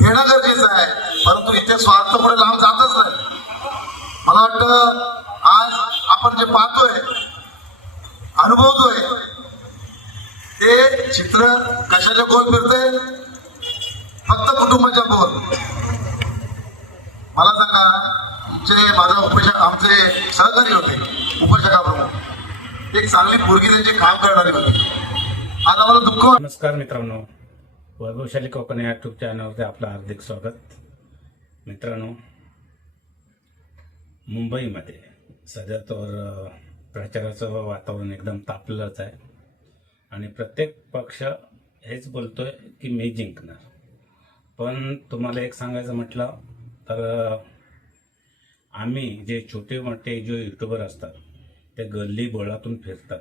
घेणं गरजेचं आहे. परंतु इथे स्वार्थ पुढे लांब जातच नाही. मला वाटतं आज आपण जे पाहतोय अनुभवतोय ते चित्र कशाच्या गोल फिरते फक्त कुटुंबाच्या गोल मला सांगा जे माझा उपश आमचे सहकारी होते उपशाखा एक चांगली मुलगी त्यांचे काम करणारी होती. आज आम्हाला दुःख नमस्कार मित्रांनो. वैभवशाली कोकण या यूट्यूब चॅनलवरती आपलं हार्दिक स्वागत. मित्रांनो मुंबईमध्ये सध्या तर प्रचाराचं वातावरण एकदम तापलेलंच आहे. आणि प्रत्येक पक्ष हेच बोलतो आहे की मी जिंकणार. पण तुम्हाला एक सांगायचं म्हटलं तर आम्ही जे छोटे मोठे जे यूट्यूबर असतात ते गल्ली बोळातून फिरतात.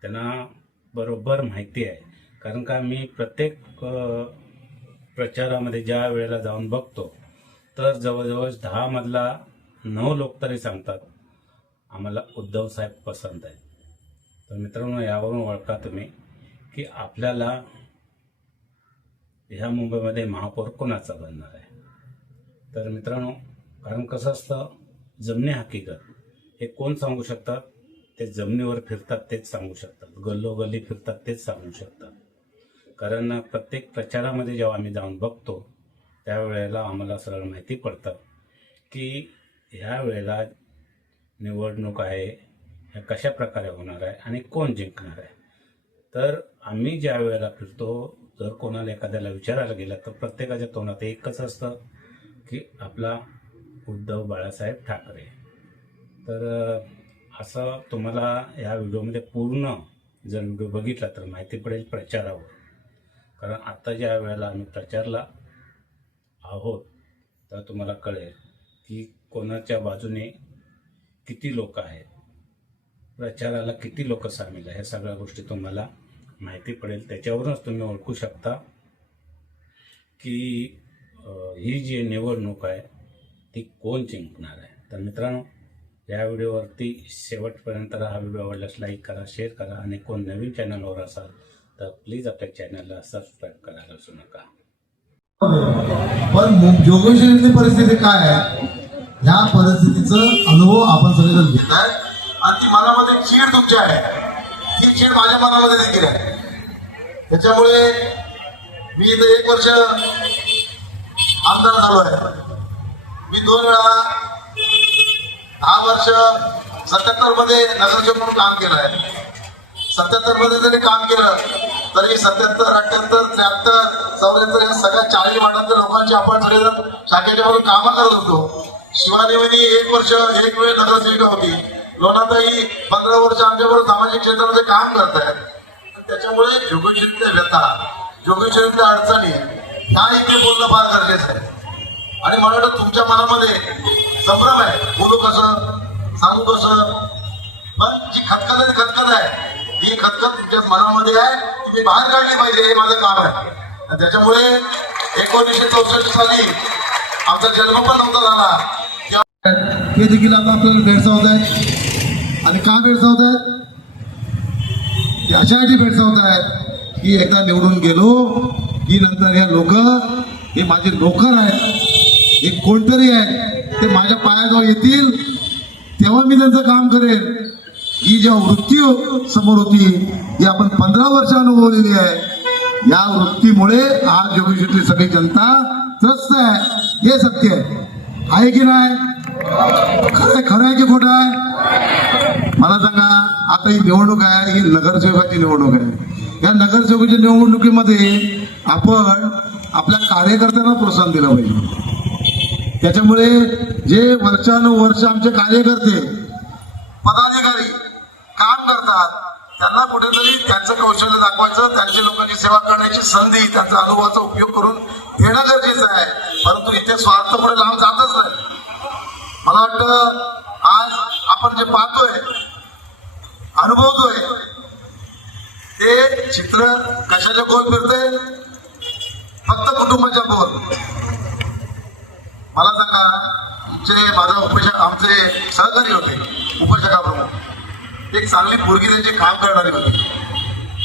त्यांना बरोबर माहिती आहे. कारण का मी प्रत्येक प्रचारामध्ये ज्या वेळेला जाऊन बघतो तर जवळजवळ दहामधला नऊ लोक तरी सांगतात आम्हाला उद्धव साहेब पसंत आहे तर मित्रांनो यावरून ओळखा तुम्ही की आपल्याला ह्या मुंबईमध्ये महापौर कोणाचा बनणार आहे? तर मित्रांनो कारण कसं असतं जमनी हकीकत हे कोण सांगू शकतात? ते जमिनीवर फिरतात तेच सांगू शकतात. गल्लोगल्ली फिरतात तेच सांगू शकतात. कारण प्रत्येक प्रचारामध्ये जेव्हा आम्ही जाऊन बघतो त्यावेळेला आम्हाला सरळ माहिती पडतं की ह्या वेळेला निवडणूक आहे ह्या कशा प्रकारे होणार आहे आणि कोण जिंकणार आहे. तर आम्ही ज्या वेळेला फिरतो जर कोणाला एखाद्याला विचारायला गेलं तर प्रत्येकाच्या तोंडात एकच असतं की आपला उद्धव बाळासाहेब ठाकरे. तर असं तुम्हाला या व्हिडिओमध्ये पूर्ण जर व्हिडिओ बघितला तर माहिती पडेल प्रचारावर. कारण आत्ता ज्या वेळेला आम्ही प्रचारला आहोत तर तुम्हाला कळेल की कोणाच्या बाजूने किती लोक आहेत प्रचाराला किती लोक सामील आहे ह्या सगळ्या गोष्टी तुम्हाला माहिती पडेल. त्याच्यावरूनच तुम्ही ओळखू शकता की ही जी निवडणूक आहे ती कोण जिंकणार आहे. तर मित्रांनो या व्हिडिओवरती शेवटपर्यंत हा व्हिडिओ आवडल्यास लाईक करा शेअर करा आणि कोण नवीन चॅनलवर असाल तर प्लीज आपल्या चॅनलला सबस्क्राईब करायला विसरू नका. पण जोगेश्वरीतली परिस्थिती काय आहे? ह्या परिस्थितीचा अनुभव आपण सगळेजण घेत आहे आणि ती मनामध्ये चीड तुमची आहे. ती चीड माझ्या मनामध्ये देखील आहे. त्याच्यामुळे मी इथं एक वर्ष आमदार झालो आहे मी दोन वेळा दहा वर्ष सत्याहत्तरमध्ये नगरसेवक म्हणून काम केलं आहे सत्याहत्तरमध्ये जरी काम केलं. तरी सत्याहत्तर अठ्याहत्तर त्र्याहत्तर चौऱ्याहत्तर या सगळ्या चाळीस वाटांच्या लोकांची आपण सगळेजण शाखेच्या बरोबर कामं करत होतो. शिवानीवनी एक वर्ष एक वेळ नगरसेविका होती. लोणाताई पंधरा वर्ष आमच्याबरोबर सामाजिक क्षेत्रामध्ये काम करत आहेत. त्याच्यामुळे जोगेश्वरीतल्या व्यथा जोगेश्वरीतल्या अडचणी ह्या इथे बोलणं फार गरजेचं आहे. आणि मला वाटतं तुमच्या मनामध्ये संभ्रम आहे. बोलू कसं सांगू कसं पण जी खतखत आहे खतखत आहे ही खतखत तुमच्या मनामध्ये आहे. तुम्ही बाहेर काढली पाहिजे हे माझं काम आहे. आणि त्याच्यामुळे एकोणीसशे चौसष्ट साली आमचा जन्म पण नव्हता झाला. हे देखील आता आपल्याला भेडसावत आहेत. आणि का भेडसावत आहेत? अशासाठी भेडसावत आहेत. की एकदा निवडून गेलो की नंतर हे लोक हे माझे नोकर आहेत हे कोणतरी आहेत ते माझ्या पायाजवळ येतील तेव्हा मी त्यांचं काम करेन. ही जेव्हा वृत्ती समोर होती ही आपण पंधरा वर्ष अनुभवलेली आहे. या वृत्तीमुळे आज योगेश्वरची सगळी जनता त्रस्त आहे. हे सत्य आहे. आहे की नाही? खरं खरं आहे की खोटं आहे? मला सांगा आता ही निवडणूक आहे ही नगरसेवकाची निवडणूक आहे. या नगरसेवकाच्या निवडणुकीमध्ये आपण आपल्या कार्यकर्त्यांना प्रोत्साहन दिलं पाहिजे. त्याच्यामुळे जे वर्षानुवर्ष आमचे कार्यकर्ते पदाधिकारी काम करतात त्यांना कुठेतरी त्यांचं कौशल्य दाखवायचं त्यांच्या लोकांची सेवा करण्याची संधी त्यांचा अनुभवाचा उपयोग करून देणं गरजेचं आहे. परंतु इथे स्वार्थ पुढे लांब जातच नाही. मला वाटतं आज आपण जे पाहतोय अनुभवतोय ते चित्र कशाच्या गोल फिरते फक्त कुटुंबाच्या गोल मला सांगा जे माझा उपशा आमचे सहकारी होते उपशाखा प्रमुख एक चांगली मुलगी त्यांची काम करणारी होती.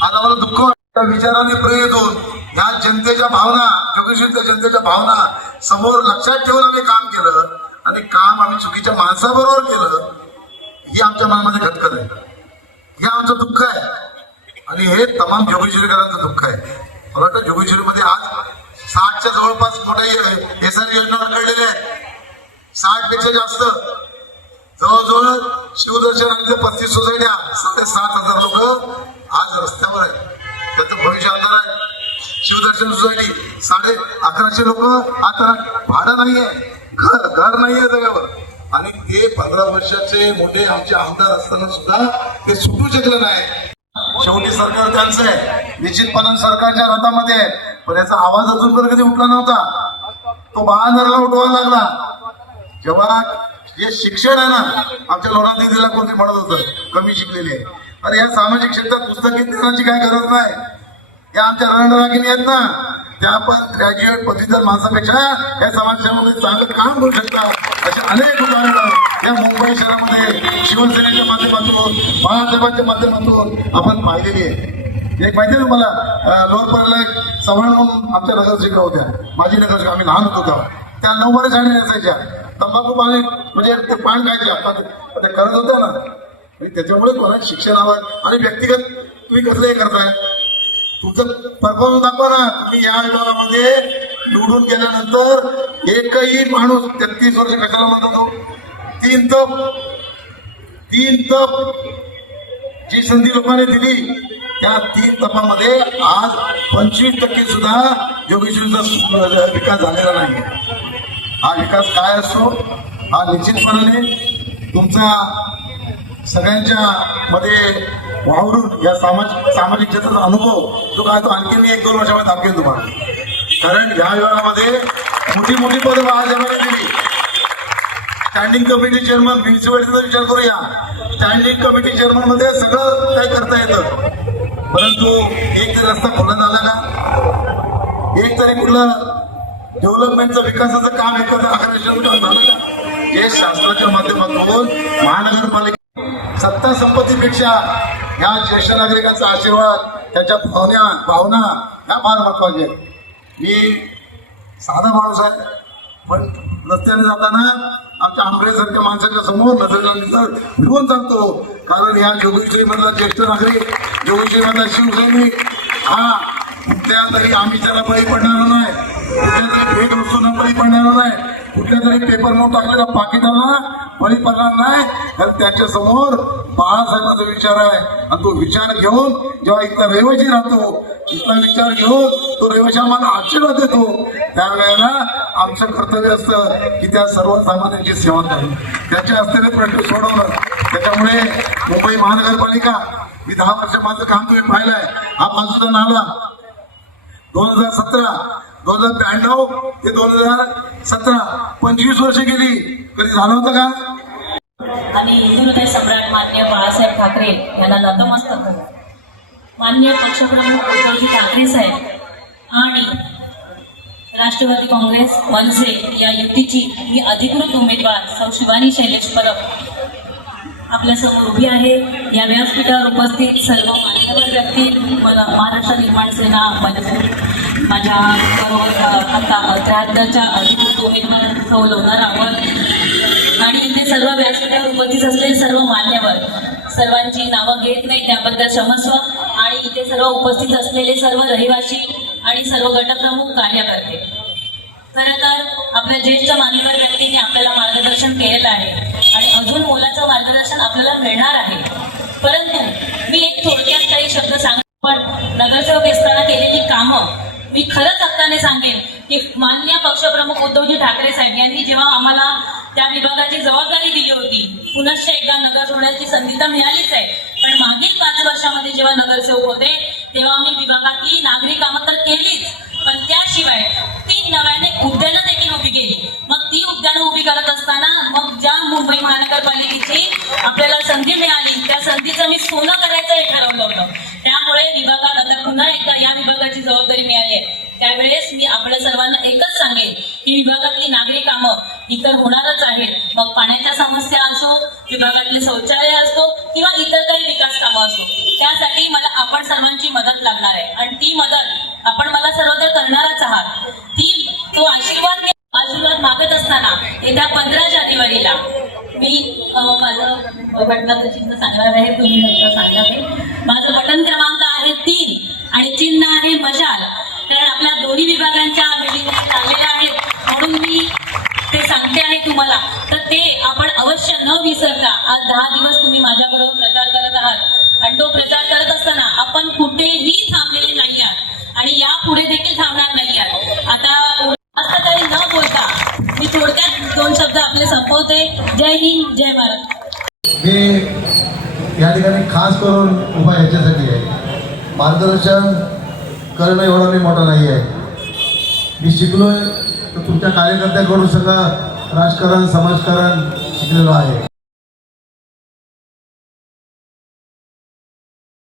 आज आम्हाला दुःख वाटतं विचाराने प्रेरित होऊन ह्या जनतेच्या भावना जोगेश्वरीच्या जनतेच्या भावना समोर लक्षात ठेवून आम्ही काम केलं आणि काम आम्ही चुकीच्या माणसाबरोबर केलं ही आमच्या मनामध्ये खटकत आहे. हे आमचं दुःख आहे. आणि हे तमाम जोगेश्वरीकरांचं दुःख आहे. मला वाटतं जोगेश्वरीमध्ये आज साठच्या जवळपास मोठ्या एस आर योजना अडकडलेल्या आहेत. साठपेक्षा जास्त. जवळजवळ शिवदर्शन आणि पस्तीस सोसायट्या साडेसात हजार लोक आज रस्त्यावर आहे. त्याचं भविष्य आधार आहे. शिवदर्शन सोसायटी साडे अकराशे लोक आता भाडं नाहीये. घर घर नाहीये जगावर. आणि ते पंधरा वर्षाचे मोठे आमचे आमदार असताना सुद्धा ते सुटू शकले नाही. शेवटी सरकार त्यांचं आहे. निश्चितपणाने सरकारच्या हातामध्ये आहे. पण याचा आवाज अजून तर कधी उठला नव्हता. तो बहादरला उठवायला लागला. जेव्हा जे शिक्षण आहे ना आमच्या लोणा दिला कोणते म्हणत होतं? कमी शिकलेले आहे. अरे या सामाजिक क्षेत्रात पुस्तकी ज्ञानाची काय गरज नाही. या आमच्या रणरागिनी आहेत ना. त्या पण ग्रॅज्युएट पदवीधर माणसापेक्षा या समाजामध्ये चांगलं काम करू शकतात. असे अनेक उदाहरणं या मुंबई शहरामध्ये शिवसेनेच्या माध्यमातून बाळासाहेबांच्या माध्यमातून आपण पाहिलेली आहे एक माहिती आहे तुम्हाला? अं, लोअर एक चव्हाण म्हणून आमच्या नगरसेविका होत्या. माझी नगरसेविका आम्ही लहान होतो तेव्हा. त्या नऊवारी साडी नेसायच्या. तंबाखू पाणी म्हणजे ते पान खायचे ते- ते करत होत्या ना. म्हणजे त्याच्यामुळे शिक्षण हवं आणि व्यक्तिगत तुम्ही कसं हे करताय? तुमचं परफॉर्मन्स दाखवा ना. तुम्ही या आठवड्यामध्ये निवडून गेल्यानंतर एकही माणूस तेहतीस वर्ष कशाला म्हणतो तीन तप. तीन तप. जी संधी लोकांनी दिली त्या तीन तपामध्ये आज पंचवीस टक्के सुद्धा योगेश्वरीचा विकास झालेला नाही. हा विकास काय असतो? हा निश्चितपणाने तुमचा सगळ्यांच्या मध्ये वावरून या सामाजिक सामाजिक क्षेत्राचा अनुभव जो काय तो आणखी मी एक दोन वर्षामध्ये दाखवेन तुम्हाला. कारण या विभागामध्ये मोठी मोठी पदं बाळासाहेबांनी दिली स्टँडिंग कमिटी चेअरमन म्युन्सिपालिटीचा विचार करूया. स्टँडिंग कमिटी चेअरमनमध्ये सगळं काही करता येतं. परंतु एक तरी रस्ता खुला झाला का? एक तरी कुठलं डेव्हलपमेंटचं विकासाचं काम एखादं आकर्षण झालं का? हे शासनाच्या माध्यमातून महानगरपालिका सत्ता संपत्तीपेक्षा ह्या ज्येष्ठ नागरिकांचा आशीर्वाद त्याच्या भावना भावना ह्या फार महत्त्वाच्या आहेत. मी साधा माणूस आहे पण रस्त्याने जाताना आमच्या आंबेसारख्या माणसाच्या समोर नजरेनंतर भिवून सांगतो कारण या जोगेश्वरीमधला ज्येष्ठ नागरिक जोगेश्वरीमधला शिवसैनिक हा कुठल्या तरी आम्ही त्याला बळी पडणार नाही कुठल्या तरी भेट वस्तूंना बळी पडणार नाही. कुठल्या तरी पेपर म्हणून टाकलेला पाकिटाला बळी पडणार नाही. तर त्याच्यासमोर बाळासाहेबांचा विचार आहे. आणि तो विचार घेऊन जेव्हा इथला रहिवासी राहतो इथला विचार घेऊन तो रहिवासी आम्हाला आशीर्वाद देतो. त्यावेळेला आमचं कर्तव्य असतं की त्या सर्वसामान्यांची सेवा करणं. त्याचे असलेले प्रश्न सोडवणं त्याच्यामुळे मुंबई महानगरपालिका मी दहा वर्षापासून काम तुम्ही पाहिलंय. हा माझा नाला दोन हजार सतरा दोन हजार ब्याण्णव ते दोन हजार सतरा. पंचवीस वर्ष गेली. कधी झालं होतं का? आणि हिंदुहृदय सम्राट मान्य बाळासाहेब ठाकरे यांना नतमस्तक करू. मान्य पक्षप्रमुख उद्धवजी ठाकरे साहेब आणि राष्ट्रवादी काँग्रेस मनसे या युतीची ही अधिकृत उमेदवार सौ शिवानी शैलेश परब आपल्यासमोर उभी आहे. या व्यासपीठावर उपस्थित सर्व मान्यवर व्यक्ती मला महाराष्ट्र निर्माण सेना मनसे माझ्या आता त्र्याहत्तरच्या अधिकृत उमेदवार सौ लोणार आणि इथे सर्व व्यासपीठावर उपस्थित असलेले सर्व मान्यवर सर्वांची नावं घेत नाही त्याबद्दल क्षमस्व आणि इथे सर्व उपस्थित असलेले सर्व रहिवासी आणि सर्व गटप्रमुख कार्यकर्ते. खरं तर आपल्या ज्येष्ठ मान्यवर व्यक्तींनी आपल्याला मार्गदर्शन केलेलं आहे. आणि अजून मोलाचं मार्गदर्शन आपल्याला मिळणार आहे. परंतु मी एक थोडक्यात काही शब्द सांग. पण नगरसेवक असताना केलेली कामं मी खरंच हक्काने सांगेन की मान्य पक्षप्रमुख उद्धवजी ठाकरे साहेब यांनी जेव्हा आम्हाला त्या विभागाची जबाबदारी दिली होती पुनश्च एकदा नगर सोडण्याची संधी तर मिळालीच आहे. पण मागील पाच वर्षामध्ये जेव्हा नगरसेवक होते तेव्हा आम्ही विभागातली नागरी कामं तर केलीच. पण त्याशिवाय ती नव्याने उद्यानं देखील उभी केली. मग ती उद्यानं उभी करत असताना मग ज्या मुंबई महानगरपालिकेची आपल्याला संधी मिळाली त्या संधीचं मी सोनं करायचं हे ठरवलं होतं. त्यामुळे विभागात आता पुन्हा एकदा या विभागाची जबाबदारी मिळाली आहे. त्यावेळेस मी आपल्या सर्वांना एकच सांगेन की विभागातली नागरी कामं इतर होणारच आहेत. मग पाण्याच्या समस्या असो विभागातले शौचालय असो किंवा इतर काही विकास कामं असो त्यासाठी मला आपण सर्वांची मदत लागणार आहे आणि ती मदत आपण मला सर्व तर करणारच आहात ती आशीर्वाद आशीर्वाद मागत असताना येत्या पंधरा जानेवारीला मी अ, माझं चिन्ह सांगणार आहे तुम्ही नंतर सांगा ते. माझं बटन क्रमांक आहे तीन आणि चिन्ह आहे मशाल. कारण आपल्या दोन्ही विभागांच्या मिटिंग चाललेल्या आहेत. म्हणून मी ते सांगते आहे तुम्हाला. तर ते आपण अवश्य न विसरता आज दहा दिवस तुम्ही माझ्याबरोबर प्रचार करत आहात. आणि तो प्रचार करत असताना आपण कुठेही थांबलेले नाही आहात. आणि यापुढे देखील थांबणार नाही आहात. आता जास्त काही न बोलता मी थोडक्यात दोन शब्द आपले संपवते. जय हिंद जय भारत. मी या ठिकाणी खास करून उभा याच्यासाठी आहे. मार्गदर्शन करणं एवढं मी मोठा नाही आहे. मी शिकलो आहे तर तुमच्या कार्यकर्त्याकडून सगळं राजकारण समाजकारण शिकलेलो आहे.